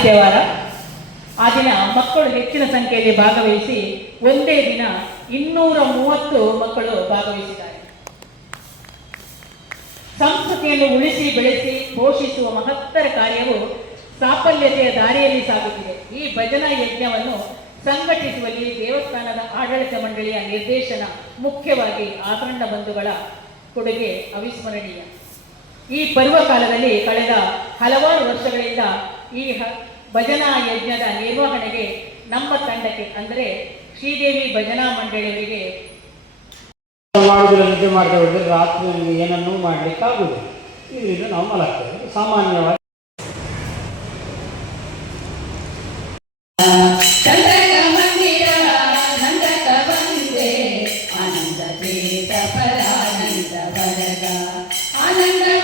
ಆದಿತ್ಯವಾರ ಆ ದಿನ ಮಕ್ಕಳು ಹೆಚ್ಚಿನ ಸಂಖ್ಯೆಯಲ್ಲಿ ಭಾಗವಹಿಸಿ ಒಂದೇ ದಿನ ಇನ್ನೂರ ಮೂವತ್ತು ಮಕ್ಕಳು ಭಾಗವಹಿಸಿದ್ದಾರೆ. ಸಂಸ್ಕೃತಿಯನ್ನು ಉಳಿಸಿ, ಬೆಳೆಸಿ, ಪೋಷಿಸುವ ಮಹತ್ತರ ಕಾರ್ಯವು ಸಾಫಲ್ಯತೆಯ ದಾರಿಯಲ್ಲಿ ಸಾಗುತ್ತಿದೆ. ಈ ಭಜನಾ ಯಜ್ಞವನ್ನು ಸಂಘಟಿಸುವಲ್ಲಿ ದೇವಸ್ಥಾನದ ಆಡಳಿತ ಮಂಡಳಿಯ ನಿರ್ದೇಶನ ಮುಖ್ಯವಾಗಿ ಆಸರಣ ಬಂಧುಗಳ ಕೊಡುಗೆ ಅವಿಸ್ಮರಣೀಯ. ಈ ಪರ್ವಕಾಲದಲ್ಲಿ ಕಳೆದ ಹಲವಾರು ವರ್ಷಗಳಿಂದ ಈ ಭಜನಾ ಯಜ್ಞದ ನಿರ್ವಹಣೆಗೆ ನಮ್ಮ ತಂಡಕ್ಕೆ ಅಂದರೆ ಶ್ರೀದೇವಿ ಭಜನಾ ಮಂಡಳಿಯವರಿಗೆ ನಿದ್ದೆ ಮಾಡಿದವರಿಗೆ ರಾತ್ರಿ ಏನನ್ನೂ ಮಾಡಲಿಕ್ಕಾಗುವುದು ಇದರಿಂದ ನಾವು ಮಲಗ್ತೇವೆ. ಸಾಮಾನ್ಯವಾಗಿ ಆನಂದ